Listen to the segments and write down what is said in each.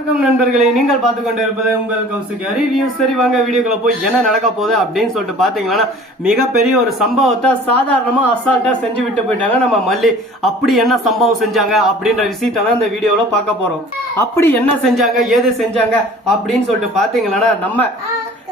வணக்கம் நண்பர்களே. நீங்கள் பார்த்து கொண்டு இருப்பது உங்கள் கௌசிக். அறிவியூ சரி வாங்க வீடியோக்குள்ள போய் என்ன நடக்க போகுது அப்படின்னு சொல்லிட்டு பாத்தீங்கன்னா மிகப்பெரிய ஒரு சம்பவத்தை சாதாரணமா அசால்ட்டா செஞ்சு விட்டு போயிட்டாங்க நம்ம மல்லி. அப்படி என்ன சம்பவம் செஞ்சாங்க அப்படின்ற விஷயத்தை தான் இந்த வீடியோல பார்க்க போறோம். அப்படி என்ன செஞ்சாங்க ஏது செஞ்சாங்க அப்படின்னு சொல்லிட்டு பாத்தீங்கன்னா நம்ம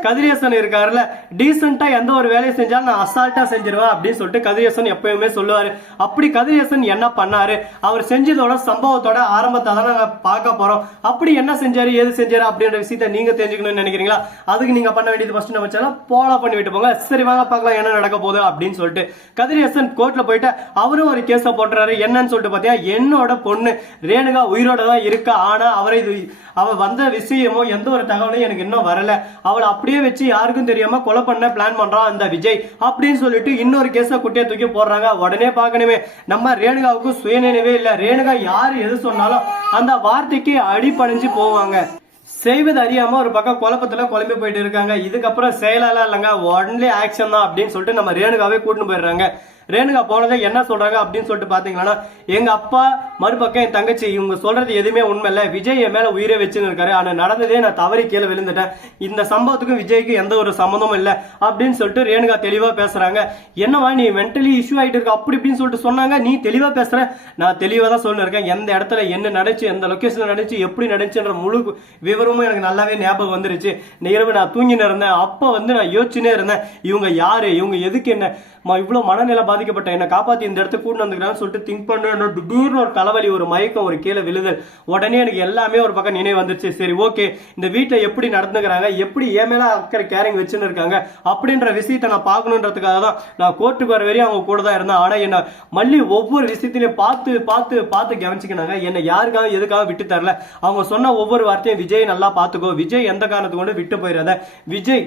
கதிரேசன் இருக்காருல்ல. டீசெண்டா எந்த ஒரு வேலையை செஞ்சாலும் நான் அசால்ட்டா செஞ்சிருவேன் அப்படின்னு சொல்லிட்டு கதிரேசன் எப்பயுமே சொல்லுவாரு. அப்படி கதிரேசன் என்ன பண்ணாரு? அவர் செஞ்சதோட சம்பவத்தோட ஆரம்பத்தை தான் நாங்க பார்க்க போறோம். அப்படி என்ன செஞ்சாரு? ஏது செஞ்சாரு? அப்படின்ற விஷயத்த நீங்க தெரிஞ்சுக்கணும்னு நினைக்கிறீங்களா? அதுக்கு நீங்க பண்ண வேண்டியது ஃபர்ஸ்ட் நம்ம சேனல் ஃபாலோ பண்ணி விட்டு போங்க. சரி வாங்க பார்க்கலாம் என்ன நடக்க போகுது அப்படின்னு சொல்லிட்டு. கதிரேசன் கோர்ட்ல போயிட்டு அவரும் ஒரு கேஸ போட்டுறாரு. என்னன்னு சொல்லிட்டு பாத்தீங்கன்னா என்னோட பொண்ணு ரேணுகா உயிரோட தான் இருக்கா? ஆனா அவரை இது அவ வந்த விஷயமோ எந்த ஒரு தகவலும் எனக்கு இன்னும் வரல. அவளை அப்படியே வச்சு யாருக்கும் தெரியாம கொலை பண்ண பிளான் பண்றான் அந்த விஜய் அப்படின்னு சொல்லிட்டு இன்னொரு கேஸ குட்டியை தூக்கி போடுறாங்க. உடனே பார்க்கணுமே. நம்ம ரேணுகாவுக்கு சுயநினைவே இல்ல. ரேணுகா யாரு எது சொன்னாலும் அந்த வார்த்தைக்கு அடிபணிஞ்சு போவாங்க. செய்வது அறியாம ஒரு பக்கம் குழப்பத்துல குழம்பி போயிட்டு இருக்காங்க. இதுக்கப்புறம் செயலாலாம் இல்லைங்க. ஒன்லி ஆக்ஷன் தான் அப்படின்னு சொல்லிட்டு நம்ம ரேணுகாவே கூட்டிட்டு போயிடுறாங்க. ரேணுகா போனதை என்ன சொல்றாங்க அப்படின்னு சொல்லிட்டு பாத்தீங்கன்னா எங்க அப்பா மறுபக்கம் என் தங்கச்சி இவங்க சொல்றது எதுவுமே உண்மை இல்ல விஜய் என் மேல உயிரை வச்சுன்னு இருக்காரு. ஆனா நடந்ததே நான் தவறி கீழே விழுந்துட்டேன். இந்த சம்பவத்துக்கும் விஜய்க்கு எந்த ஒரு சம்மந்தமும் இல்ல அப்படின்னு சொல்லிட்டு ரேணுகா தெளிவா பேசுறாங்க. என்னவா நீ மென்டலி இஷ்யூ ஆயிட்டு இருக்க. அப்படி இப்படின்னு சொல்லிட்டு சொன்னாங்க. நீ தெளிவா பேசுற. நான் தெளிவா தான் சொல்லிருக்கேன் இருக்கேன். எந்த இடத்துல என்ன நடச்சு எந்த லொக்கேஷன்ல நடந்துச்சு எப்படி நடந்துச்சுன்ற முழு விவரமும் எனக்கு நல்லாவே ஞாபகம் வந்துருச்சு. இரவு நான் தூங்கின்னு இருந்தேன். அப்ப வந்து நான் யோசிச்சுனே இருந்தேன். இவங்க யாரு? இவங்க எதுக்கு என்ன? இவ்வளவு மனநிலை பாதிக்கப்பட்ட என்னை காப்பாத்தி இந்த இடத்துக்கு கூட்டு வந்துக்கிறான்னு சொல்லிட்டு திங்க் பண்ண திடீர்னு ஒரு தலைவலி ஒரு மயக்கம் ஒரு கீழே விழுதல். உடனே எனக்கு எல்லாமே ஒரு பக்கம் நினைவு வந்துருச்சு. சரி ஓகே இந்த வீட்டை எப்படி நடந்துக்கிறாங்க எப்படி ஏன் மேலே அக்கறை கேரிங் வச்சுன்னு இருக்காங்க அப்படின்ற விஷயத்தை நான் பார்க்கணுன்றதுக்காக தான் நான் கோர்ட்டுக்கு வர வரையும் அவங்க கூட தான் இருந்தேன். ஆனால் என்ன மல்லி ஒவ்வொரு விஷயத்திலையும் பார்த்து பார்த்து பார்த்து கவனிச்சுக்கினாங்க. என்னை யாருக்காக எதுக்காக விட்டு தரல. அவங்க சொன்ன ஒவ்வொரு வார்த்தையும் விஜய் நல்லா பார்த்துக்கோ. விஜய் எந்த காரணத்துக்கு கொண்டு விட்டு போயிடாத. விஜய்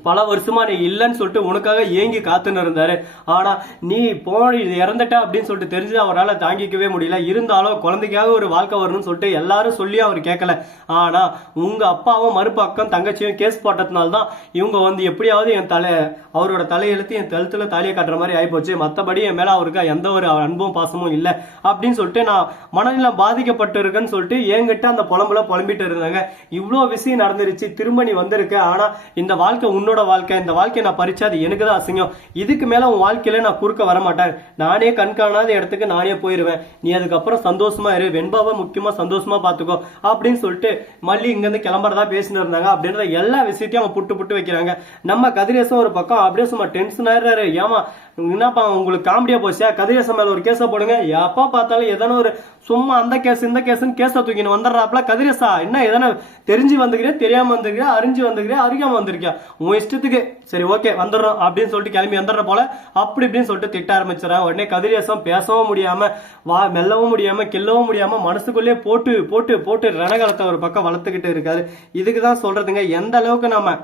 பல வருஷமா நீ இல்லைன்னு சொல்லிட்டு உனக்காக ஏங்கி காத்துன்னு இருந்தாரு. ஆனா நீ போன இறந்துட்ட அப்படின்னு சொல்லிட்டு தெரிஞ்சு அவரால் தாங்கிக்கவே முடியல. இருந்தாலும் குழந்தைக்காக ஒரு வாழ்க்கை வரணும்னு சொல்லிட்டு எல்லாரும் சொல்லி அவர் கேட்கல. ஆனா உங்க அப்பாவும் மறுபக்கம் தங்கச்சியும் கேஸ் போட்டதுனால தான் இவங்க வந்து எப்படியாவது என் தலை அவரோட தலையெழுத்து என் கழுத்துல தாலியை காட்டுற மாதிரி ஆயிப்போச்சு. மற்றபடி என் மேல அவருக்கு எந்த ஒரு அன்பும் பாசமும் இல்லை. அப்படின்னு சொல்லிட்டு நான் மனநிலம் பாதிக்கப்பட்டு இருக்கேன்னு சொல்லிட்டு என்கிட்ட அந்த புலம்புல புலம்பிட்டு இருந்தாங்க. இவ்வளோ விஷயம் நடந்துருச்சு திரும்ப நீ வந்திருக்க. ஆனா இந்த வாழ்க்கை உன்னோட வாழ்க்கை இந்த வாழ்க்கையை நான் பறிச்சா அது எனக்கு தான் அசிங்கம். இதுக்கு மேல உன் வாழ்க்கையில நான் குறுக்க வரமாட்டேன். நானே கண்காணாத இடத்துக்கு நானே போயிருவேன். நீ அதுக்கப்புறம் சந்தோஷமா இரு. வெண்பாவை முக்கியமா சந்தோஷமா பாத்துக்கோ. அப்படின்னு சொல்லிட்டு மல்லி இங்க இருந்து கிளம்புறதா பேசிட்டு இருந்தாங்க. அப்படின்ற எல்லா விஷயத்தையும் அவன் புட்டு புட்டு வைக்கிறாங்க. நம்ம கதிரேசம் ஒரு பக்கம் அப்படியே சும்மா டென்ஷன் ஆயிடுறாரு. ஏமா என்னப்பா உங்களுக்கு காமெடியா போச்சா? கதிரேசன் மேல ஒரு கேஸை போடுங்க. எப்போ பார்த்தாலும் எதனா ஒரு சும்மா அந்த கேஸ் இந்த கேஸ்ன்னு கேஸை தூக்கின்னு வந்துடுறாப்ல கதிரேசா. என்ன எதனா தெரிஞ்சு வந்துக்கிறேன் தெரியாம வந்துருக்கிறேன் அறிஞ்சு வந்துருக்கிறேன் அறியாம வந்திருக்கியா? உன் இஷ்டத்துக்கு. சரி ஓகே வந்துடுறோம் அப்படின்னு சொல்லிட்டு கிளம்பி வந்துடுற போல அப்படி இப்படின்னு சொல்லிட்டு திட்ட ஆரம்பிச்சிடறேன். உடனே கதிரேசம் பேசவும் முடியாம வா மெல்லவும் முடியாம கில்லவும் முடியாம மனசுக்குள்ளே போட்டு போட்டு போட்டு ரணகலத்தை ஒரு பக்கம் வளர்த்துக்கிட்டு இருக்காரு. இதுக்கு தான் சொல்றதுங்க எந்த அளவுக்கு நம்ம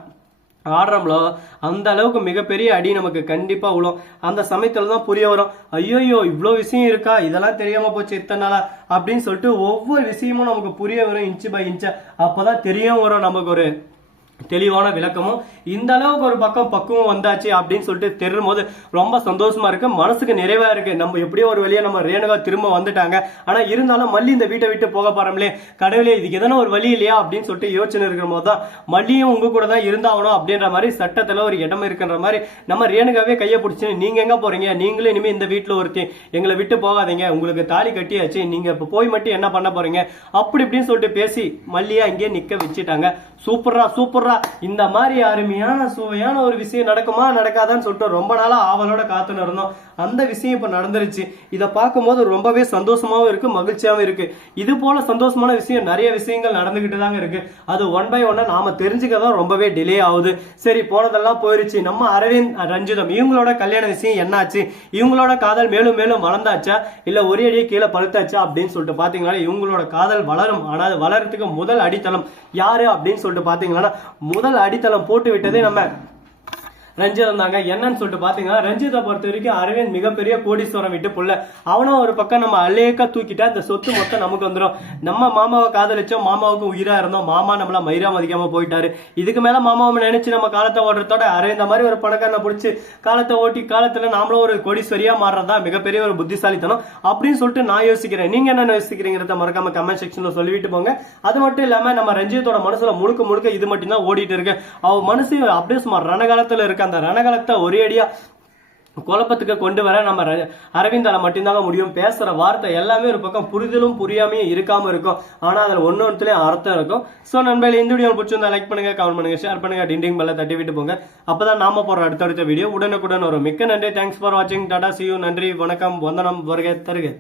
ஆடுறோம்லோ அந்த அளவுக்கு மிகப்பெரிய அடி நமக்கு கண்டிப்பாக விழும் அந்த சமயத்தில் தான் புரிய வரும். ஐயோயோ இவ்வளோ விஷயம் இருக்கா? இதெல்லாம் தெரியாமல் போச்சு இத்தனை நாளா? அப்படின்னு சொல்லிட்டு ஒவ்வொரு விஷயமும் நமக்கு புரிய வரும் இன்ச்சு பை இன்ச்சா. அப்பதான் தெரியவும் வரும் நமக்கு ஒரு தெளிவான விளக்கமும். இந்த அளவுக்கு ஒரு பக்கம் பக்குவம் வந்தாச்சு அப்படின்னு சொல்லிட்டு தெரியும் போது ரொம்ப சந்தோஷமா இருக்கு. மனசுக்கு நிறைவா இருக்கு. நம்ம எப்படியோ ஒரு வழியா நம்ம ரேணுகா திரும்ப வந்துட்டாங்க. ஆனா இருந்தாலும் மல்லி இந்த வீட்டை விட்டு போக போறோம்லே கடவுளே இதுக்கு எதனா ஒரு வழி இல்லையா அப்படின்னு சொல்லிட்டு யோசனை இருக்கிற போது தான் மல்லியும் உங்க கூட தான் இருந்தாகணும் அப்படின்ற மாதிரி சட்டத்துல ஒரு இடம் இருக்குன்ற மாதிரி நம்ம ரேணுகாவே கையை பிடிச்சு நீங்க எங்க போறீங்க? நீங்களும் இனிமே இந்த வீட்டுல ஒருத்தி. எங்களை விட்டு போகாதீங்க. உங்களுக்கு தாலி கட்டியாச்சு. நீங்க இப்ப போய் மட்டும் என்ன பண்ண போறீங்க? அப்படி இப்படின்னு சொல்லிட்டு பேசி மல்லியா இங்கே நிக்க வச்சுட்டாங்க. சூப்பர்ரா சூப்பர்ரா. இந்த மாதிரி அருமையான சுவையான ஒரு விஷயம் நடக்குமா நடக்காதான்னு சொல்லிட்டு ரொம்ப நாளாக ஆவலோட காத்துன்னு இருந்தோம். அந்த விஷயம் இப்போ நடந்துருச்சு. இதை பார்க்கும்போது ரொம்பவே சந்தோஷமாகவும் இருக்குது மகிழ்ச்சியாவும் இருக்குது இது போல் சந்தோஷமான விஷயம் நிறைய விஷயங்கள் நடந்துக்கிட்டு தாங்க இருக்குது அது ஒன் பை ஒன்னாக நாம் தெரிஞ்சுக்க தான் ரொம்பவே டிலே ஆகுது. சரி போனதெல்லாம் போயிருச்சு. நம்ம அரவிந்த் ரஞ்சிதம் இவங்களோட கல்யாண விஷயம் என்னாச்சு? இவங்களோட காதல் மேலும் மேலும் வளர்ந்தாச்சா? இல்லை ஒரே அடியே கீழே பழுத்தாச்சா? அப்படின்னு சொல்லிட்டு பார்த்தீங்கன்னா இவங்களோட காதல் வளரும். ஆனால் அது வளர்றதுக்கு முதல் அடித்தளம் யாரு அப்படின்னு சொல்லிட்டு பார்த்தீங்கன்னா முதல் அடித்தளம் போட்டு விட்டதே நம்ம ரஞ்சித் வந்தாங்க. என்னன்னு சொல்லிட்டு பாத்தீங்கன்னா ரஞ்சித்தை பொறுத்த வரைக்கும் அரவிந்த் மிகப்பெரிய கோடீஸ்வரம் விட்டு புள்ள. அவனும் ஒரு பக்கம் நம்ம அலேக்கா தூக்கிட்டா இந்த சொத்து மொத்தம் நமக்கு வந்துடும் நம்ம மாமாவை காதலிச்சோம் மாமாவுக்கு உயிரா இருந்தோம். மாமா நம்மள மயிரா மதிக்காம போயிட்டாரு. இதுக்கு மேல மாமாவை நினைச்சு நம்ம காலத்தை ஓடுறதோட அரவிந்த மாதிரி ஒரு பணக்காரனை பிடிச்சி காலத்தை ஓட்டி காலத்துல நாமளும் ஒரு கோடீஸ்வரியா மாறுறதா மிகப்பெரிய ஒரு புத்திசாலித்தனம் அப்படின்னு சொல்லிட்டு நான் யோசிக்கிறேன். நீங்க என்ன யோசிக்கிறீங்கிறத மறக்காம கமெண்ட் செக்ஷன்ல சொல்லிவிட்டு போங்க. அது மட்டும் இல்லாம நம்ம ரஞ்சித்தோட மனசுல முழுக்க முழுக்க இது மட்டும் தான் ஓடிட்டு இருக்கு. அவ மனசு அப்படியே சும்மா ரணகாலத்துல இருக்க அந்த ரணகலத்தை ஒரே அடியா குழப்பத்துக்கு கொண்டு வர நம்ம அரவிந்தால மட்டும்தாங்க முடியும். பேசுற வார்த்தை எல்லாமே ஒரு பக்கம் புரிதலும் புரியாமையும் இருக்காம இருக்கும். ஆனா அதுல ஒன்னொன்னுலயும் அர்த்தம் இருக்கும். சோ நண்பர்கள் இந்த வீடியோ பிடிச்சிருந்தா லைக் பண்ணுங்க கமெண்ட் பண்ணுங்க ஷேர் பண்ணுங்க டிண்டிங் பெல்ல தட்டி விட்டு போங்க. அப்பதான் நாம போற அடுத்தடுத்த வீடியோ உடனுக்குடன் வரும். மிக்க நன்றி. தேங்க்ஸ் ஃபார் வாட்சிங் டாடா சியூ நன்றி. வணக்கம். வந்தனம். வருகை தருகை.